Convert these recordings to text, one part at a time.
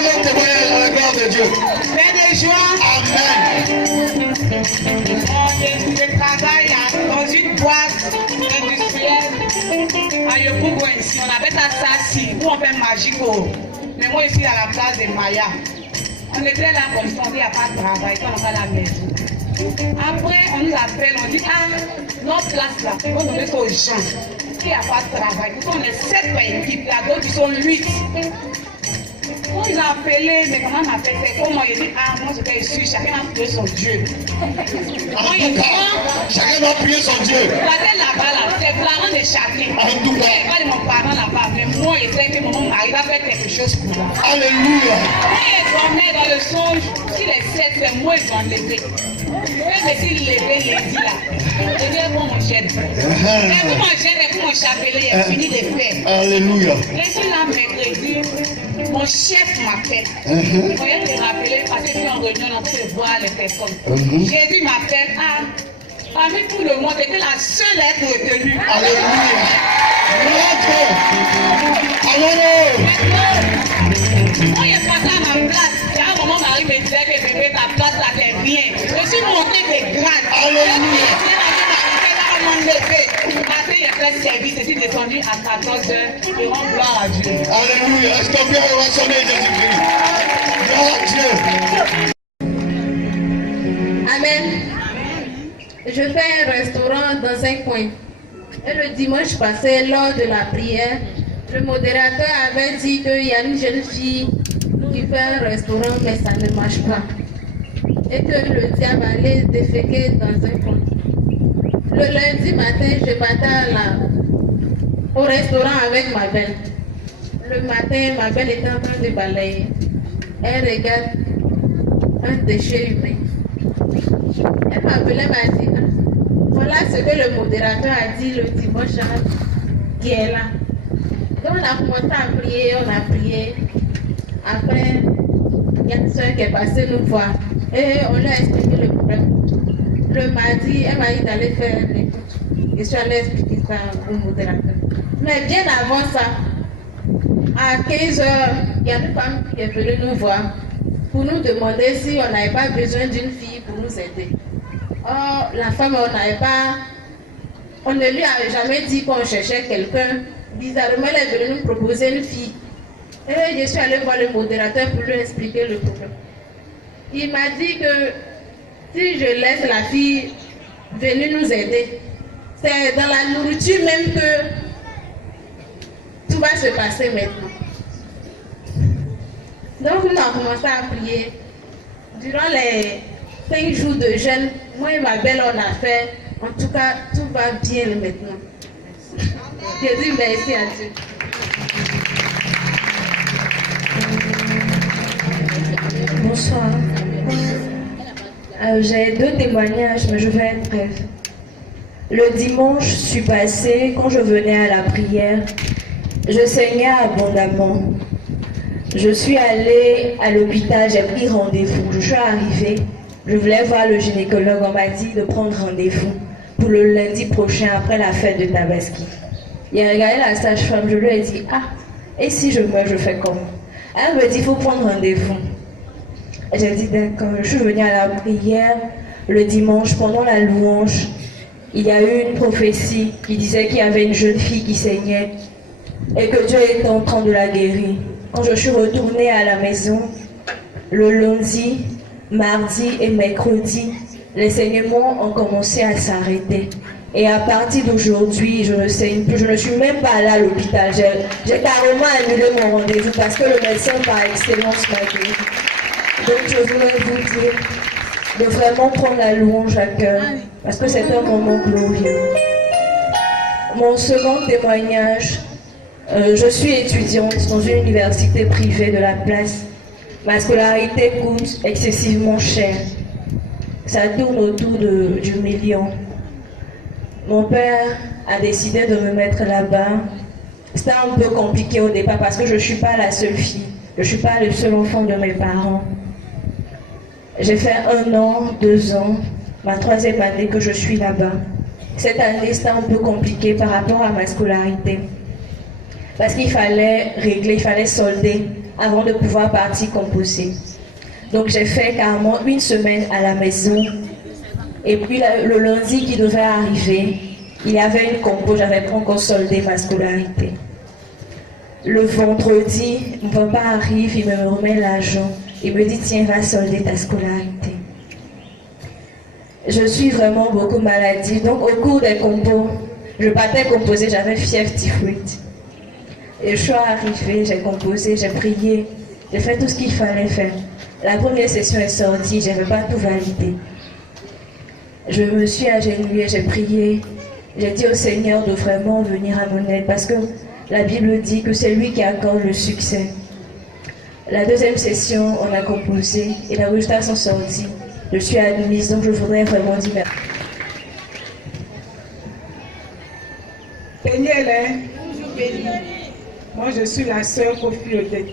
allons témoigner à la gloire de Dieu. Fais de joie. Amen. Je travaille dans une boîte industrielle à Yopougo ici. On appelle ça Sassi, où on fait Magico. Mais moi ici à la place de Maya. On était là comme ça, on dit il n'y a pas de travail, on va à la maison. Après, on nous appelle, on dit ah, notre place là, on donne ça aux gens. Il n'y a pas de travail. On est 7 par équipe, là, d'autres ils sont 8. Quand ils ont appelé, mais comment on a fait? C'est comment il dit ah, moi je suis, chacun a prié son Dieu. Chacun va prier son Dieu. Regardez là-bas, là, c'est parents de chacun. En tout cas. Pas de mon parent là-bas, mais moi je sais que mon mari va faire quelque chose pour moi. Alléluia. Quand ils dormaient dans le songe, s'il est 7, c'est moi ils vont lever. Même s'il levait les là, je dis pour mon chef. Mais pour mon chef et pour mon chapelet, il a fini de faire. Alléluia. Je suis là mercredi, mon chef m'appelle. Il faut te rappeler parce que je suis en réunion, on peut voir les personnes. Jésus m'appelle, ah, parmi tout le monde, j'étais la seule à être retenue. Alléluia. Alléluia. Moi, il est passé à ma place. Et à un moment, Marie me disait que bébé, ta place là, c'est rien. Je suis montée de grade. Alléluia. Après, il a fait service. Je suis descendu à 14h. Je rends gloire à Dieu. Alléluia. Est-ce qu'on peut rassembler Jésus-Christ? Gloire à Dieu. Amen. Je fais un restaurant dans un coin. Et le dimanche passé, lors de la prière, le modérateur avait dit qu'il y a une jeune fille qui fait un restaurant, mais ça ne marche pas. Et que le diable allait déféquer dans un coin. Le lundi matin, je m'attends au restaurant avec ma belle. Le matin, ma belle était en train de balayer. Elle regarde un déchet humain. Elle m'appelait, m'a dit, voilà ce que le modérateur a dit le dimanche qui est là. Donc on a commencé à prier, on a prié. Après, il y a une soeur qui est passée nous voir et on lui a expliqué le problème. Le mardi, elle m'a dit d'aller faire l'écoute. Je suis allée expliquer ça au modérateur. Mais bien avant ça, à 15h, il y a une femme qui est venue nous voir pour nous demander si on n'avait pas besoin d'une fille pour nous aider. Or, la femme, on ne lui avait jamais dit qu'on cherchait quelqu'un. Bizarrement, elle est venue nous proposer une fille. Et je suis allée voir le modérateur pour lui expliquer le problème. Il m'a dit que si je laisse la fille venir nous aider, c'est dans la nourriture même que tout va se passer maintenant. Donc, on a commencé à prier. Durant les 5 jours de jeûne, moi et ma belle, on a fait. En tout cas, tout va bien maintenant. Je dis merci à Dieu. Bonsoir. J'ai 2 témoignages, mais je vais être brève. Le dimanche, je suis passée, quand je venais à la prière, je saignais abondamment. Je suis allée à l'hôpital, j'ai pris rendez-vous. Je suis arrivée, je voulais voir le gynécologue, on m'a dit de prendre rendez-vous pour le lundi prochain après la fête de Tabaski. Il a regardé la sage-femme, je lui ai dit, ah, et si je meurs, je fais comment? Elle me dit, il faut prendre rendez-vous. J'ai dit, d'accord, je suis venue à la prière le dimanche, pendant la louange. Il y a eu une prophétie qui disait qu'il y avait une jeune fille qui saignait et que Dieu était en train de la guérir. Quand je suis retournée à la maison, le lundi, mardi et mercredi, les saignements ont commencé à s'arrêter. Et à partir d'aujourd'hui, je ne saigne plus. Je ne suis même pas allée à l'hôpital. J'ai carrément annulé mon rendez-vous parce que le médecin par excellence m'a guéri. Donc je voudrais vous dire de vraiment prendre la louange à cœur parce que c'est un moment glorieux. Mon second témoignage, je suis étudiante dans une université privée de la place. Ma scolarité coûte excessivement cher. Ça tourne autour du million. Mon père a décidé de me mettre là-bas. C'était un peu compliqué au départ parce que je ne suis pas la seule fille. Je ne suis pas le seul enfant de mes parents. J'ai fait 1 an, 2 ans, ma 3e année que je suis là-bas. Cette année, c'était un peu compliqué par rapport à ma scolarité. Parce qu'il fallait régler, il fallait solder avant de pouvoir partir composer. Donc j'ai fait carrément une semaine à la maison. Et puis le lundi qui devait arriver, il y avait une compo, j'avais pas encore soldé ma scolarité. Le vendredi, mon papa arrive, il me remet l'argent. Il me dit, tiens, va solder ta scolarité. Je suis vraiment beaucoup maladive. Donc au cours des compos, je partais composer, j'avais fièvre typhoïde. Et je suis arrivée, j'ai composé, j'ai prié, j'ai fait tout ce qu'il fallait faire. La première session est sortie, je n'avais pas tout validé. Je me suis agenouillée, j'ai prié, j'ai dit au Seigneur de vraiment venir à mon aide parce que la Bible dit que c'est lui qui accorde le succès. La deuxième session, on a composé et les résultats sont sortis. Je suis admise, donc je voudrais vraiment dire merci. Daniel, moi je suis la sœur Kofi Odette.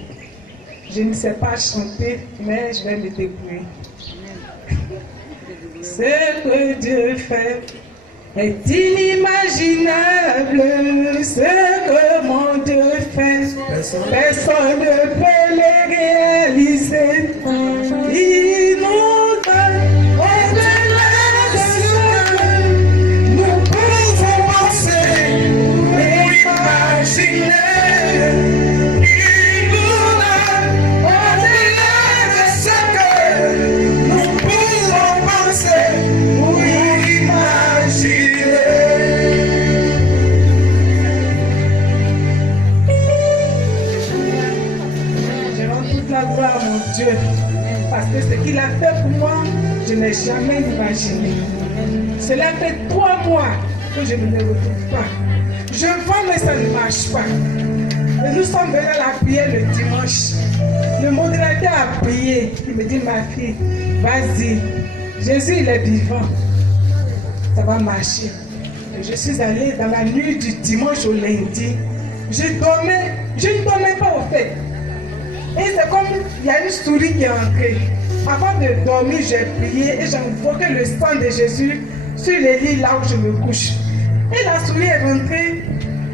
Je ne sais pas chanter, mais je vais me débrouiller. Ce que Dieu fait est inimaginable. Ce que mon Dieu fait, personne ne peut le réaliser. Il nous donne au-delà de ce que nous pouvons penser ou imaginer. Dieu, parce que ce qu'il a fait pour moi, je n'ai jamais imaginé. Cela fait 3 mois que je ne le retrouve pas. Je vends mais ça ne marche pas. Et nous sommes venus à la prière le dimanche. Le modérateur a prié. Il me dit, ma fille, vas-y. Jésus, il est vivant. Ça va marcher. Et je suis allée dans la nuit du dimanche au lundi. Je ne dormais pas au fait. Et c'est comme il y a une souris qui est entrée. Avant de dormir, j'ai prié et j'ai invoqué le sang de Jésus sur les lits là où je me couche. Et la souris est rentrée.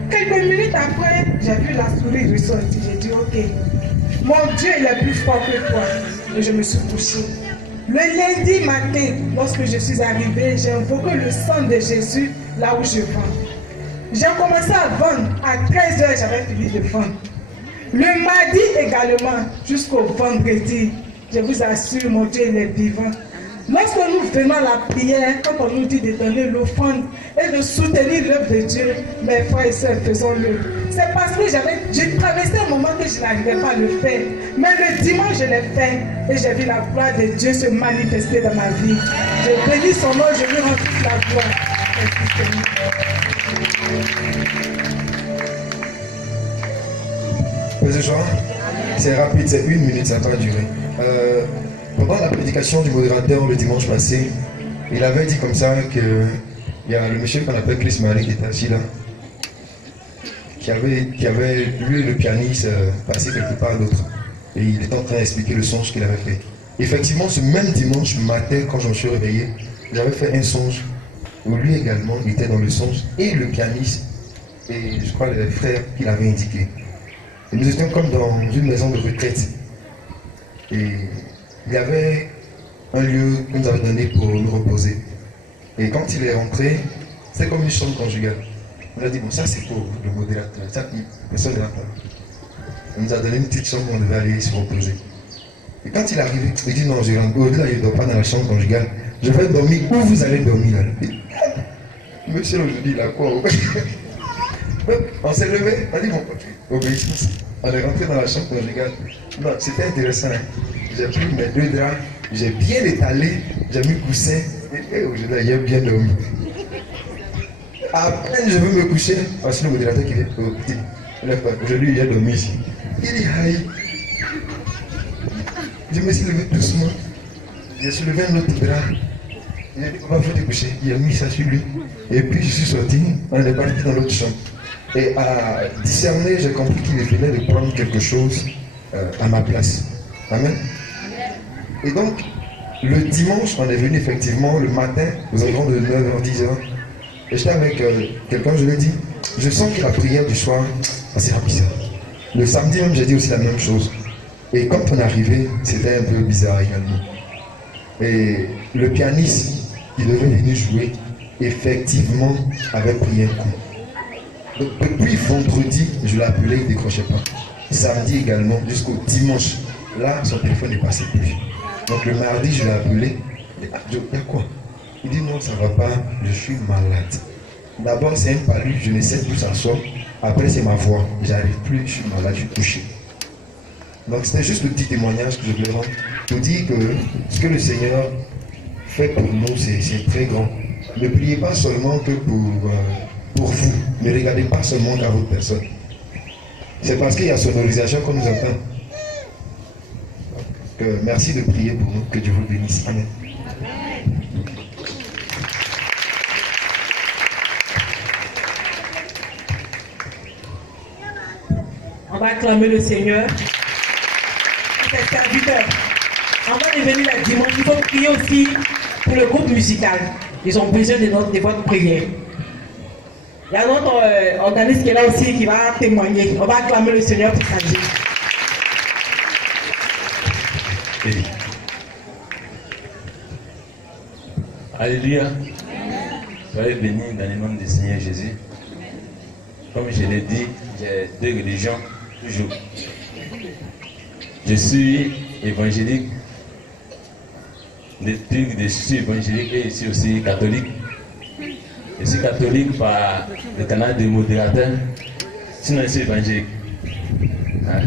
Quelques minutes après, j'ai vu la souris ressortir. J'ai dit, ok, mon Dieu il est plus fort que toi. Et je me suis couchée. Le lundi matin, lorsque je suis arrivée, j'ai invoqué le sang de Jésus là où je vends. J'ai commencé à vendre. À 13h, j'avais fini de vendre. Le mardi également, jusqu'au vendredi, je vous assure, mon Dieu, il est vivant. Lorsque nous venons à la prière, quand on nous dit de donner l'offrande et de soutenir l'œuvre de Dieu, mes frères et sœurs, faisons-le. C'est parce que j'ai traversé un moment que je n'arrivais pas à le faire. Mais le dimanche, je l'ai fait et j'ai vu la gloire de Dieu se manifester dans ma vie. Je bénis son nom, je lui rends toute la gloire. Merci Seigneur. C'est rapide, c'est 1 minute, ça va durer. Pendant la prédication du modérateur le dimanche passé, il avait dit comme ça que il y a le monsieur qu'on appelle Chris Marie qui était assis là, qui avait lui le pianiste passé quelque part d'autre. Et il était en train d'expliquer le songe qu'il avait fait. Effectivement, ce même dimanche matin, quand je me suis réveillé, j'avais fait un songe où lui également il était dans le songe et le pianiste et je crois les frères qu'il avait indiqué. Et nous étions comme dans une maison de retraite. Et il y avait un lieu que nous avait donné pour nous reposer. Et quand il est rentré, c'est comme une chambre conjugale. On a dit, bon, ça c'est pour le modérateur, ça personne ne l'a pas. On nous a donné une petite chambre où on devait aller se reposer. Et quand il est arrivé, il dit, non, je rentre au-delà, je ne dors pas dans la chambre conjugale. Je vais dormir où vous allez dormir là. Monsieur, aujourd'hui, il a quoi? On s'est levé, on a dit, bon, obéissance. On est rentré dans la chambre conjugale. Non, c'était intéressant. J'ai pris mes 2 draps, j'ai bien étalé, j'ai mis coussin, et aujourd'hui, j'ai bien dormi. À peine je veux me coucher, parce que le modérateur qui vient au petit, aujourd'hui, j'ai dormi ici. Il dit, aïe. Je me suis levé doucement, j'ai soulevé un autre drap. Il a dit, on va te coucher. Il a mis ça sur lui. Et puis je suis sorti, on est parti dans l'autre chambre. Et à discerner, j'ai compris qu'il venait de prendre quelque chose à ma place. Amen. Et donc, le dimanche, on est venu effectivement le matin, aux environs de 9h, 10h. Et j'étais avec quelqu'un, je lui ai dit, je sens que la prière du soir, c'est bizarre. Le samedi même, j'ai dit aussi la même chose. Et quand on arrivait, c'était un peu bizarre également. Et le pianiste qui devait venir jouer, effectivement, avait pris un coup. Donc depuis vendredi, je l'ai appelé, il ne décrochait pas. Samedi également, jusqu'au dimanche, là, son téléphone ne passait plus. Donc le mardi, je l'ai appelé. Il y a quoi? Il dit non, ça ne va pas, je suis malade. D'abord, c'est un palu, je ne sais plus s'asseoir. Après, c'est ma voix. J'arrive plus, je suis malade, je suis touché. Donc c'était juste le petit témoignage que je voulais rendre pour dire que ce que le Seigneur fait pour nous, c'est très grand. Ne priez pas seulement que pour vous. Ne regardez pas seulement qu'à votre personne. C'est parce qu'il y a sonorisation qu'on nous entend. Merci de prier pour nous. Que Dieu vous bénisse. Amen. On va acclamer le Seigneur. Ses serviteurs. On va revenir la dimanche. Il faut prier aussi pour le groupe musical. Ils ont besoin de votre prière. Il y a notre organisme qui est là aussi qui va témoigner. On va acclamer le Seigneur pour sa vie. Alléluia. Soyez bénis dans le nom du Seigneur Jésus. Comme je l'ai dit, j'ai deux religions toujours. Je suis évangélique, je suis évangélique et je suis aussi catholique. Je suis catholique par le canal des modérateurs, sinon je suis évangélique. Hein?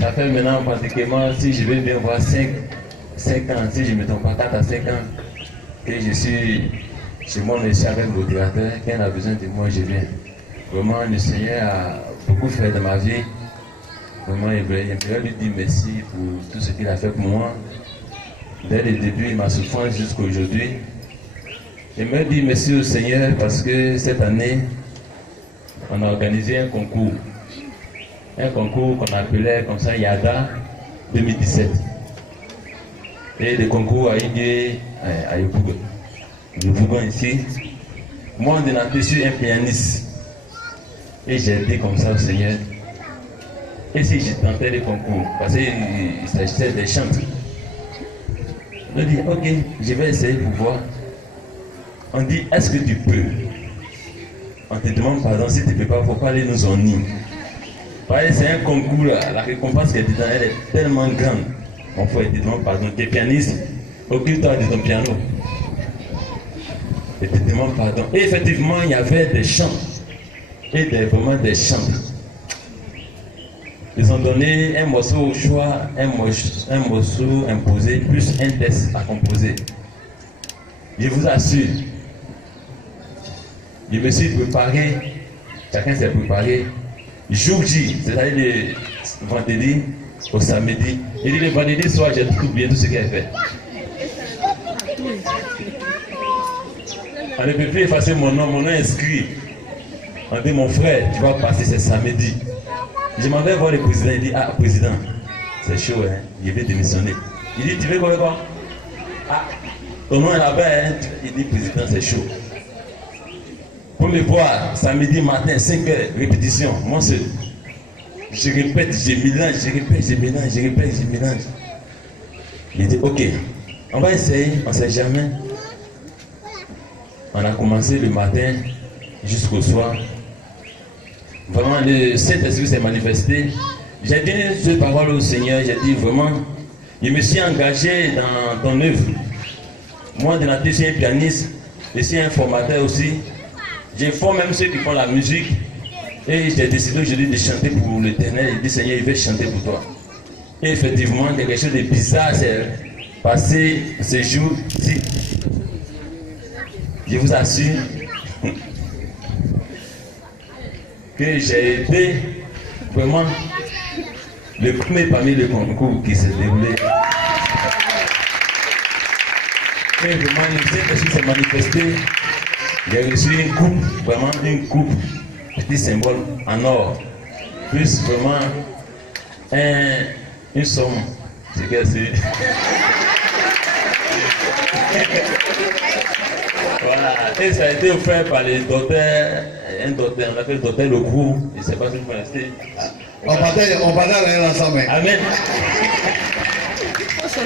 Ça fait maintenant pratiquement, si je vais bien voir 5 ans, si je ne me trompe pas, 4 à 5 ans, que je suis chez moi, je suis avec le modérateur, quand il a besoin de moi, je viens. Vraiment, le Seigneur a beaucoup fait dans ma vie. Vraiment, il voulait lui dire merci pour tout ce qu'il a fait pour moi. Dès le début, ma souffrance jusqu'à aujourd'hui. J'aimerais dire merci au Seigneur parce que cette année, on a organisé un concours. Un concours qu'on appelait comme ça Yada 2017. Et le concours a eu lieu à Yopougon. De Bougon ici. Moi, je suis un pianiste. Et j'ai dit comme ça au Seigneur. Et si je tentais le concours, parce qu'il s'agissait des chants. Je dis, ok, je vais essayer pour voir. On dit, est-ce que tu peux? On te demande pardon, si tu ne peux pas, il faut pas aller nous ennuyer. C'est un concours, là, la récompense qui est dedans, elle est tellement grande. Mon frère te demande pardon, tu es pianiste, occupe-toi de ton piano. Et te demande pardon. Et effectivement, il y avait des chants. Et vraiment des chants. Ils ont donné un morceau au choix, un morceau imposé, plus un texte à composer. Je vous assure, je me suis préparé, chacun s'est préparé. Jour J, c'est-à-dire le vendredi au samedi. Et le vendredi soir, j'ai tout oublié tout ce qu'elle fait. On ne peut plus effacer mon nom inscrit. On dit, mon frère, tu vas passer ce samedi. Je m'en vais voir le président, il dit, ah, président, c'est chaud, hein, je vais démissionner. Il dit, tu veux quoi? Ah, ton nom est là-bas, hein? Il dit, président, c'est chaud. Pour me voir, samedi matin, 5 heures, répétition, moi seul. Je répète, je mélange, je répète, je mélange, je répète, je mélange. Il dit, ok, on va essayer, on ne sait jamais. On a commencé le matin jusqu'au soir. Vraiment, le Saint-Esprit s'est manifesté. J'ai dit cette parole au Seigneur, j'ai dit vraiment, je me suis engagé dans ton œuvre. Moi, de la je suis un pianiste, je suis un formateur aussi. Je forme même ceux qui font la musique. Et j'ai décidé aujourd'hui de chanter pour l'Éternel. Il dit, Seigneur, il veut chanter pour toi. Et effectivement, quelque chose de bizarre s'est passé ce jour-ci. Je vous assure que j'ai été vraiment le premier parmi les concours qui s'est déroulé. Et vraiment, le Saint-Esprit s'est manifesté. J'ai reçu une coupe, vraiment une coupe, petit symbole en or, plus vraiment une somme. C'est que c'est. Voilà. Et ça a été offert par les docteurs, un docteur, on appelle le docteur Legrou, je ne sais pas si vous connaissez. On partage ensemble. Amen.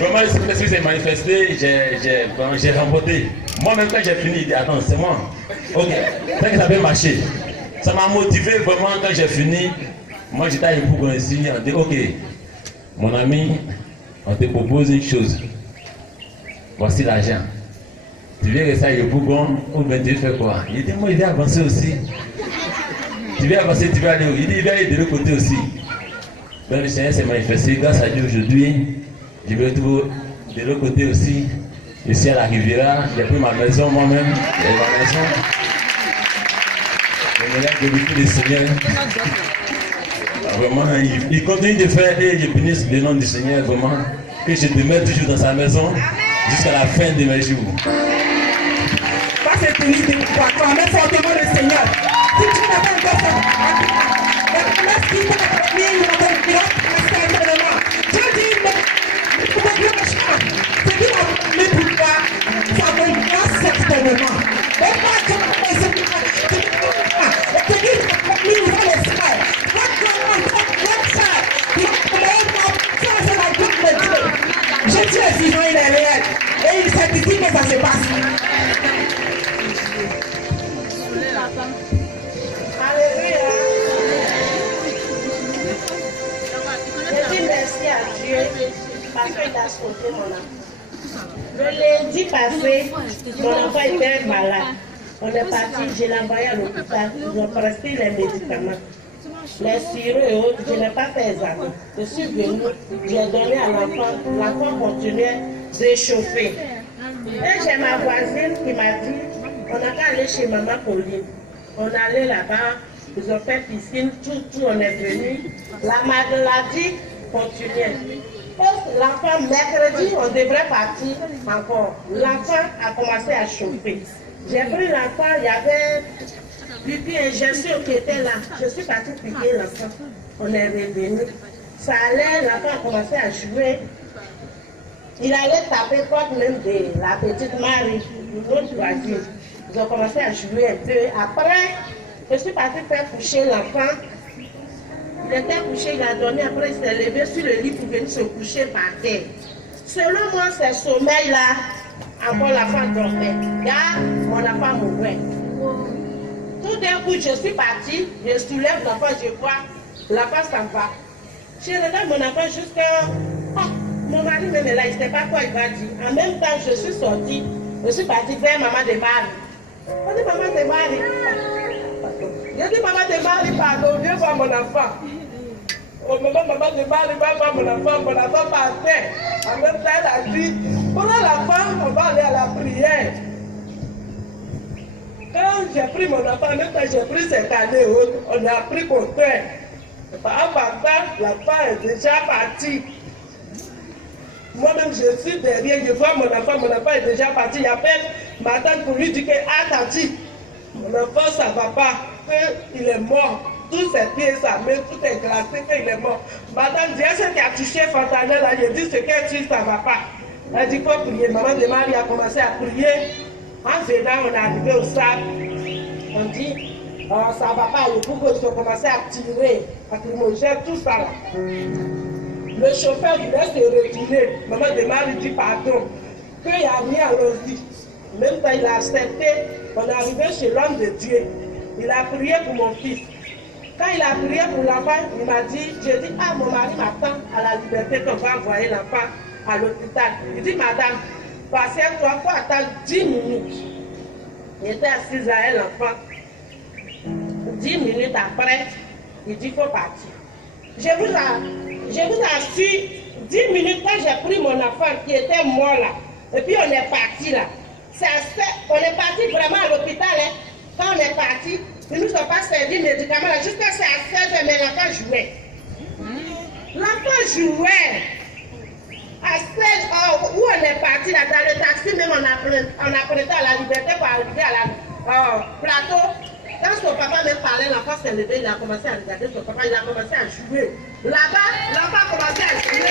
Vraiment, le Saint-Esprit s'est manifesté, j'ai remporté. Moi-même, quand j'ai fini, il dit attends, c'est moi. Ok, tant que ça peut marcher. Ça m'a motivé vraiment quand j'ai fini. Moi, j'étais à Yopougon ici, on dit ok, mon ami, on te propose une chose. Voici l'argent. Tu viens rester à Yopougon ou bien tu fais quoi? Il dit moi, il vais avancer aussi. Tu viens avancer, tu vas aller où? Il dit il va aller de l'autre côté aussi. Donc le Seigneur s'est manifesté. Grâce à Dieu aujourd'hui, je vais trouver de l'autre côté aussi. Je suis à la Riviera, j'ai pris ma maison moi-même. J'ai ma maison. Je me lève de l'outil du Seigneur. Vraiment, il continue de faire et je bénis le nom du Seigneur vraiment. Que je demeure toujours dans sa maison jusqu'à la fin de mes jours. Pas cette tenue de toi, quand même fortement le Seigneur. Si tu n'as pas encore fait, merci pour la famille, on va dire, certainement. Je dis, pour te dire, c'est qui m'a donné pour toi, ça viendra certainement. Et pas comme c'est ce qui m'a dit, et te dire, la famille, il va le faire. Jésus est vivant, il est réel. Et il certifie que ça se passe. Alléluia. Je dis merci à Dieu parce qu'il a sauvé mon enfant. Le lundi passé, mon enfant était malade. On est parti, je l'ai envoyé à l'hôpital. Ils ont prescrit les médicaments. Les sirop et autres, je n'ai pas fait examen. Je suis venue, j'ai donné à l'enfant. L'enfant continuait de chauffer. Et j'ai ma voisine qui m'a dit, on n'a qu'à aller chez maman Pauline. On allait là-bas, ils ont fait piscine, tout, on est venu. La maladie continuait. L'enfant, mercredi, on devrait partir encore. L'enfant a commencé à chauffer. J'ai pris l'enfant, il y avait pipi injection qui était là. Je suis partie piquer l'enfant. On est revenu. Ça allait, l'enfant a commencé à jouer. Il allait taper porte même de la petite Marie, l'autre voisine. Ils ont commencé à jouer un peu. Après, je suis partie faire coucher l'enfant. Il était couché, il a dormi. Après, il s'est levé sur le lit pour venir se coucher par terre. Selon moi, ce sommeil-là, encore l'enfant dormait. Car mon enfant mourait. Tout d'un coup, je suis partie, je soulève l'enfant, je vois, l'enfant s'en va. Je regarde mon enfant jusqu'à... Oh, mon mari même est là, il ne sait pas quoi il va dire. En même temps, je suis sortie, je suis partie vers maman de Marie. On dit maman de Marie. Je dis maman de Marie, pardon, viens voir mon enfant. Au moment maman de Marie va voir mon enfant partait. En même temps, elle a dit, pendant la femme, on va aller à la prière. Quand j'ai pris mon enfant, en même temps j'ai pris cette année, on a pris contraire. En partant, l'enfant est déjà parti. Moi-même, je suis derrière, je vois mon enfant est déjà parti. Il appelle ma tante pour lui dire que, attends, mon enfant, ça ne va pas, qu'il est mort. Tous ses pieds, sa main, tout est glacé, qu'il est mort. Madame dit, est-ce que tu as touché Fontanelle là? Je dis, ce qu'elle dit, ça ne va pas. Elle dit, faut prier. Maman de Marie a commencé à prier. En venant, on est arrivé au sac. On dit, ça ne va pas, le bouc, ils ont commencé à tirer, à crimogène, tout ça là. Le chauffeur voulait se retirer. Maman de Marie dit pardon. Qu'il n'y a rien à l'ordi. Même quand il a accepté, on est arrivé chez l'homme de Dieu. Il a prié pour mon fils. Quand il a prié pour l'enfant, il m'a dit, j'ai dit, ah, mon mari m'attend à la liberté qu'on va envoyer l'enfant à l'hôpital. Il dit, madame, patiente-toi, il faut attendre 10 minutes. Il était assis à elle, l'enfant. 10 minutes après, il dit, il faut partir. Je vous assure, 10 minutes quand j'ai pris mon enfant qui était mort là, et puis on est parti là. On est parti vraiment à l'hôpital. Hein. Quand on est parti, ils nous ont pas servi de médicaments là. Jusqu'à 16h, mais l'enfant jouait. L'enfant jouait. À 16h, où on est parti là, dans le taxi, même on apprêtait à la liberté pour arriver à la plateau. Quand son papa même parlait, l'enfant s'est levé, il a commencé à regarder son papa, il a commencé à jouer. Là-bas, l'enfant a commencé à jouer.